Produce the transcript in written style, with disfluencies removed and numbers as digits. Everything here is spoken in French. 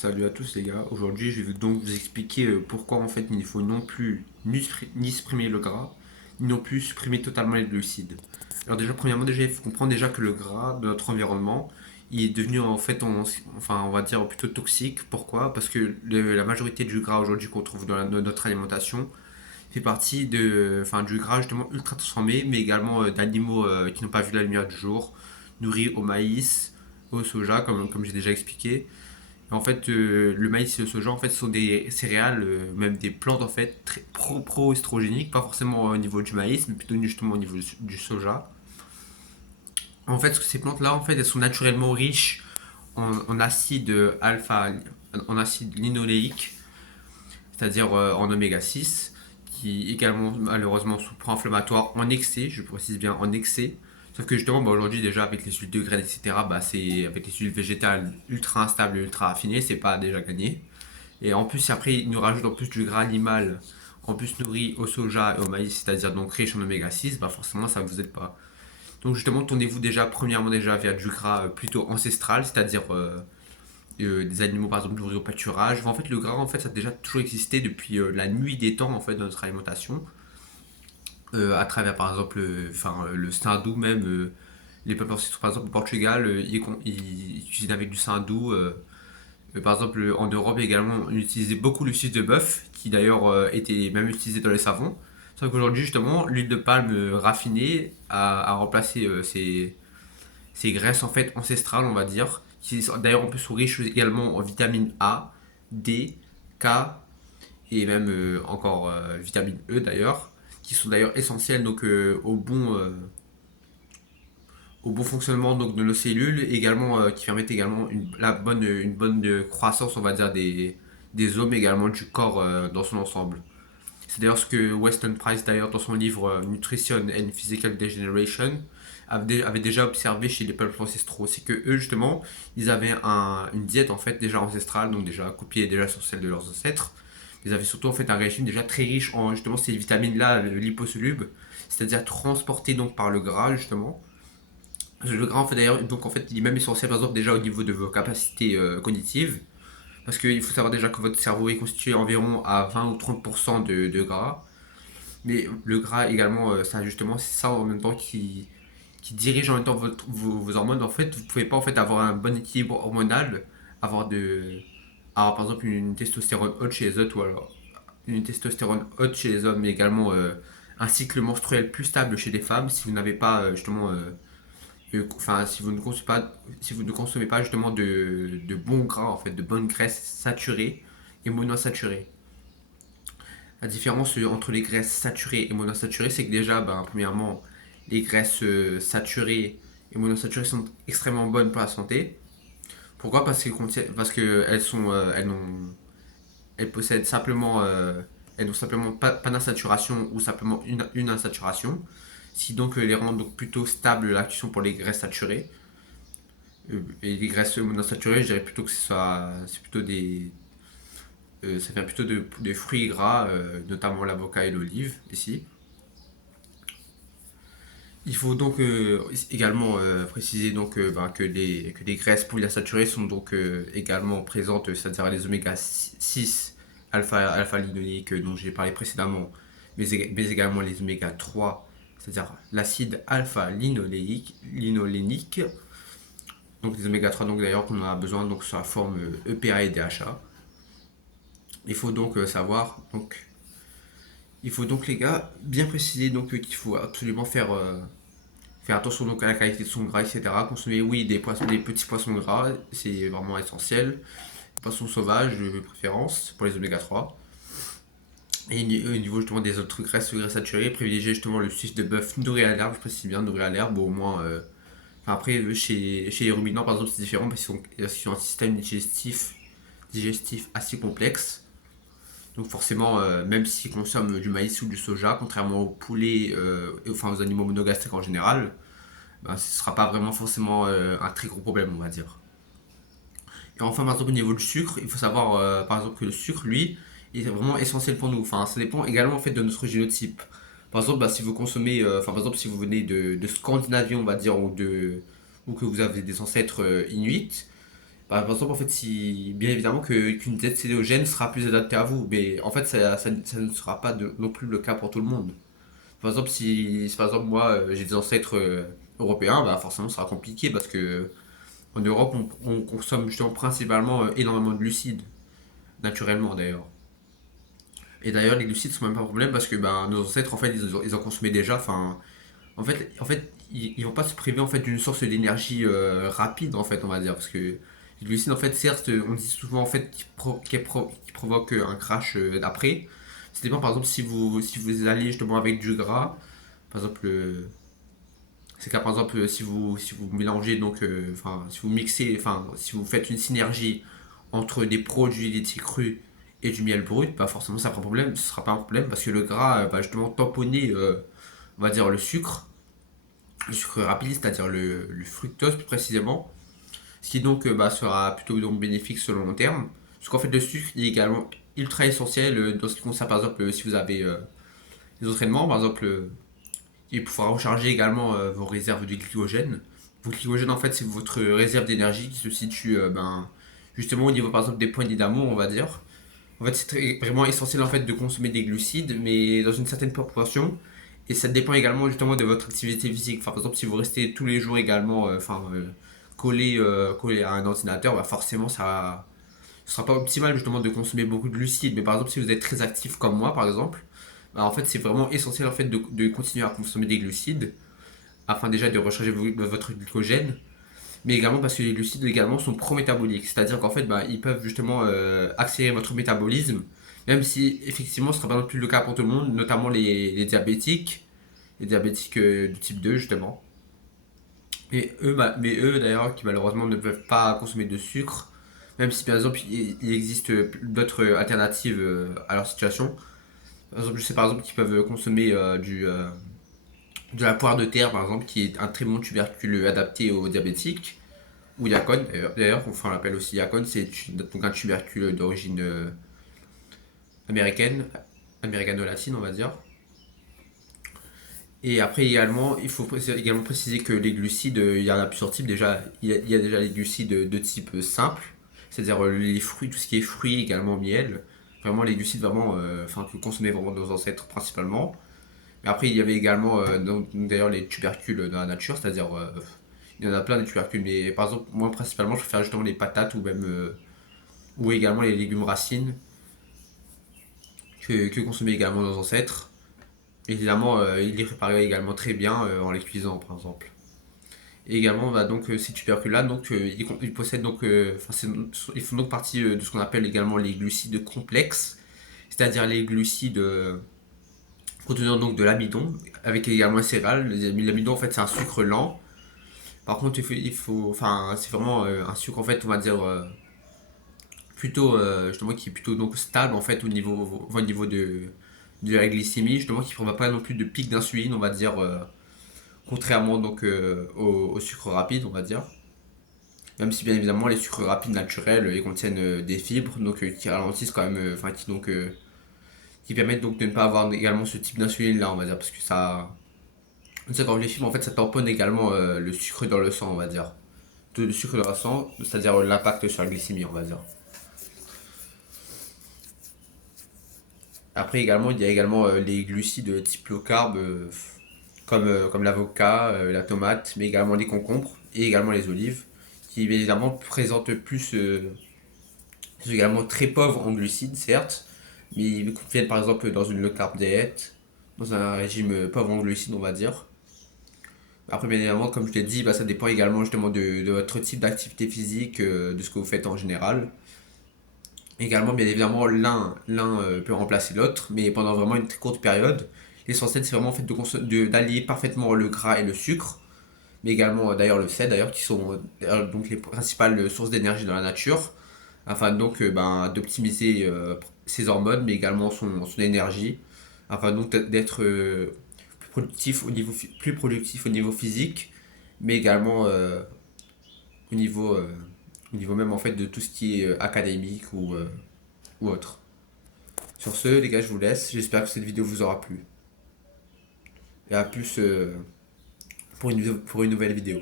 Salut à tous les gars, aujourd'hui je vais donc vous expliquer pourquoi en fait il ne faut non plus ni supprimer le gras, ni non plus supprimer totalement les glucides. Alors déjà premièrement déjà il faut comprendre déjà que le gras de notre environnement il est devenu en fait enfin on va dire plutôt toxique. Pourquoi? Parce que la majorité du gras aujourd'hui qu'on trouve dans notre alimentation fait partie enfin, du gras justement ultra transformé mais également d'animaux qui n'ont pas vu la lumière du jour, nourris au maïs, au soja comme j'ai déjà expliqué. En fait, le maïs et le soja, en fait, sont des céréales, même des plantes, en fait, très pro-estrogéniques, pas forcément au niveau du maïs, mais plutôt justement au niveau du soja. En fait, ces plantes-là, en fait, elles sont naturellement riches en acide alpha, en acide linoléique, c'est-à-dire en oméga 6, qui également, malheureusement, sont pro-inflammatoires en excès, je précise bien en excès. Sauf que justement, bah, aujourd'hui, déjà, avec les huiles de graines, etc., bah, c'est avec les huiles végétales ultra instables et ultra raffinées, c'est pas déjà gagné. Et en plus, après, ils nous rajoutent en plus du gras animal, en plus nourri au soja et au maïs, c'est-à-dire donc riche en oméga 6, bah forcément, ça ne vous aide pas. Donc justement, tournez-vous déjà, premièrement, déjà vers du gras plutôt ancestral, c'est-à-dire des animaux, par exemple, nourris au pâturage. En fait, le gras, en fait, ça a déjà toujours existé depuis la nuit des temps, en fait, dans notre alimentation. À travers, par exemple, le saindoux même. Les peuples ancêtres, par exemple, au Portugal, ils cuisinent avec du saindoux. Par exemple, en Europe également, on utilisait beaucoup le sucre de bœuf, qui d'ailleurs était même utilisé dans les savons. Sauf qu'aujourd'hui, justement, l'huile de palme raffinée a remplacé ces graisses en fait ancestrales, on va dire, qui d'ailleurs en plus sont riches également en vitamine A, D, K et même encore vitamine E d'ailleurs, qui sont d'ailleurs essentielles donc au bon fonctionnement donc, de nos cellules, également qui permettent également une bonne croissance, on va dire, des os, mais également du corps dans son ensemble. C'est d'ailleurs ce que Weston Price, d'ailleurs, dans son livre Nutrition and Physical Degeneration, avait déjà observé chez les peuples ancestraux. C'est que eux, justement, ils avaient une diète, en fait, déjà ancestrale, donc déjà copiée déjà sur celle de leurs ancêtres. Ils avaient surtout, en fait, un régime déjà très riche en, justement, ces vitamines-là, le liposoluble, c'est-à-dire transportées donc par le gras, justement. Le gras, en fait, d'ailleurs, donc, en fait, il est même essentiel, par exemple, déjà au niveau de vos capacités cognitives. Parce qu'il faut savoir déjà que votre cerveau est constitué environ à 20 ou 30% de gras. Mais le gras également, ça justement, c'est ça en même temps qui dirige en même temps vos hormones. En fait, vous ne pouvez pas en fait avoir un bon équilibre hormonal, avoir avoir par exemple une testostérone haute chez les autres ou alors une testostérone haute chez les hommes, mais également un cycle menstruel plus stable chez les femmes si vous n'avez pas justement enfin si vous ne consommez pas justement de bons gras en fait, de bonnes graisses saturées et monoinsaturées. La différence entre les graisses saturées et monoinsaturées, c'est que déjà, ben, premièrement, les graisses saturées et monoinsaturées sont extrêmement bonnes pour la santé. Pourquoi? Parce que elles possèdent simplement, elles n'ont simplement pas d'insaturation ou simplement une insaturation. Si donc les rend donc plutôt stables là, qui sont pour les graisses saturées. Et les graisses monoinsaturées, je dirais plutôt que c'est plutôt ça vient plutôt des fruits gras, notamment l'avocat et l'olive ici. Il faut donc également préciser donc, ben, que les graisses polyinsaturées sont donc également présentes, c'est-à-dire les oméga 6 alpha-linoléniques dont j'ai parlé précédemment, mais également les oméga 3, c'est-à-dire l'acide alpha-linolénique, donc les oméga 3 donc d'ailleurs qu'on a besoin donc sur la forme EPA et DHA. Il faut donc savoir donc il faut donc les gars bien préciser donc qu'il faut absolument faire attention donc à la qualité de son gras, etc. Consommer, oui, des petits poissons gras, c'est vraiment essentiel. Poissons sauvages de préférence pour les oméga 3. Et au niveau justement des autres graisses saturées, privilégier justement le sucre de bœuf nourri à l'herbe, je précise bien nourri à l'herbe, ou au moins. Enfin, après, chez les ruminants par exemple, c'est différent parce qu'ils ont un système digestif assez complexe. Donc forcément, même s'ils consomment du maïs ou du soja, contrairement au poulet, enfin aux animaux monogastriques en général, ben, ce ne sera pas vraiment forcément un très gros problème, on va dire. Et enfin, par exemple, au niveau du sucre, il faut savoir, par exemple, que le sucre, lui, il est vraiment essentiel pour nous. Enfin, ça dépend également en fait de notre génotype. Par exemple, bah, si vous consommez, enfin, par exemple, si vous venez de Scandinavie, on va dire, ou que vous avez des ancêtres inuits, Par exemple, en fait, si bien évidemment qu'une diète cétogène sera plus adaptée à vous, mais en fait, ça ne sera pas non plus le cas pour tout le monde. Par exemple, si par exemple moi j'ai des ancêtres européens, bah forcément ça sera compliqué parce que en Europe on consomme justement principalement énormément de glucides, naturellement d'ailleurs. Et d'ailleurs les glucides sont même pas un problème parce que bah, nos ancêtres en fait ils en consommaient déjà. Enfin, en fait ils vont pas se priver en fait d'une source d'énergie rapide en fait on va dire parce que les glucides en fait certes on dit souvent en fait qu'ils provoquent un crash d'après. Ça dépend par exemple si vous alliez justement avec du gras, par exemple c'est qu'à par exemple si vous mélangez donc enfin si vous mixez enfin si vous faites une synergie entre des produits laitiers crus et du miel brut, bah forcément ça fera problème, ce sera pas un problème parce que le gras va justement tamponner on va dire le sucre rapide, c'est-à-dire le fructose plus précisément, ce qui donc bah, sera plutôt donc bénéfique sur le long terme. Parce qu'en fait le sucre il est également ultra essentiel dans ce qui concerne par exemple si vous avez des entraînements, par exemple il pourra recharger également vos réserves de glycogène. Vos glycogène, en fait, c'est votre réserve d'énergie qui se situe justement au niveau, par exemple, des poignées d'amour, on va dire. En fait, c'est vraiment essentiel en fait, de consommer des glucides, mais dans une certaine proportion. Et ça dépend également justement de votre activité physique. Enfin, par exemple, si vous restez tous les jours également collé à un ordinateur, bah forcément, ça ne sera pas optimal justement de consommer beaucoup de glucides. Mais par exemple, si vous êtes très actif comme moi, par exemple, bah, en fait, c'est vraiment essentiel en fait, de continuer à consommer des glucides afin déjà de recharger votre glycogène, mais également parce que les glucides également sont pro-métaboliques, c'est-à-dire qu'en fait bah, ils peuvent justement accélérer votre métabolisme, même si effectivement ce ne sera pas non plus le cas pour tout le monde, notamment les diabétiques de type 2 justement. Mais eux d'ailleurs qui malheureusement ne peuvent pas consommer de sucre, même si par exemple il existe d'autres alternatives à leur situation. Par exemple, je sais par exemple qu'ils peuvent consommer de la poire de terre, par exemple, qui est un très bon tubercule adapté aux diabétiques, ou yacon, d'ailleurs, enfin on l'appelle aussi yacon, c'est donc un tubercule d'origine américaine, américano-latine, on va dire. Et après également, il faut également préciser que les glucides, il y en a plusieurs types. Déjà, il y a déjà les glucides de type simple, c'est-à-dire les fruits, tout ce qui est fruits, également miel. Vraiment les glucides vraiment, enfin que consommaient vraiment nos ancêtres principalement. Mais après, il y avait également, d'ailleurs, les tubercules dans la nature, c'est-à-dire, il y en a plein des tubercules, mais par exemple, moi principalement, je préfère justement les patates ou même, ou également les légumes racines que consommaient également nos ancêtres. Évidemment, ils les préparaient également très bien en les cuisant, par exemple. Et également, bah, donc, ces tubercules-là, donc, ils possèdent donc, enfin, ils font donc partie de ce qu'on appelle également les glucides complexes, c'est-à-dire les glucides contenant donc de l'amidon, avec également les céréales. L'amidon, en fait, c'est un sucre lent. Par contre, enfin, c'est vraiment un sucre, en fait, on va dire, plutôt, justement, qui est plutôt donc stable, en fait, au niveau de la glycémie, justement, qui ne provoque pas non plus de pic d'insuline, on va dire, contrairement donc au sucre rapide, on va dire. Même si, bien évidemment, les sucres rapides naturels, ils contiennent des fibres, donc qui ralentissent quand même, enfin, qui permettent donc de ne pas avoir également ce type d'insuline là, on va dire, parce que ça, quand les fibres, en fait, ça tamponne également le sucre dans le sang, on va dire. Le sucre dans le sang, c'est-à-dire l'impact sur la glycémie, on va dire. Après, également, il y a également les glucides type low carb, comme l'avocat, la tomate, mais également les concombres et également les olives, qui bien évidemment présentent plus, sont également très pauvres en glucides, certes, mais ils contiennent par exemple dans une low carb diète, dans un régime pauvre en glucides, on va dire. Après, bien évidemment, comme je l'ai dit, bah, ça dépend également justement de votre type d'activité physique, de ce que vous faites en général. Également, bien évidemment, l'un peut remplacer l'autre, mais pendant vraiment une très courte période. L'essentiel, c'est vraiment en fait d'allier parfaitement le gras et le sucre, mais également d'ailleurs le sel, d'ailleurs, qui sont donc les principales sources d'énergie dans la nature, afin donc ben, d'optimiser ses hormones, mais également son énergie, afin donc d'être plus productif au niveau physique, mais également au niveau, euh, au niveau même en fait de tout ce qui est académique ou autre. Sur ce, les gars, je vous laisse. J'espère que cette vidéo vous aura plu. Et à plus pour une nouvelle vidéo.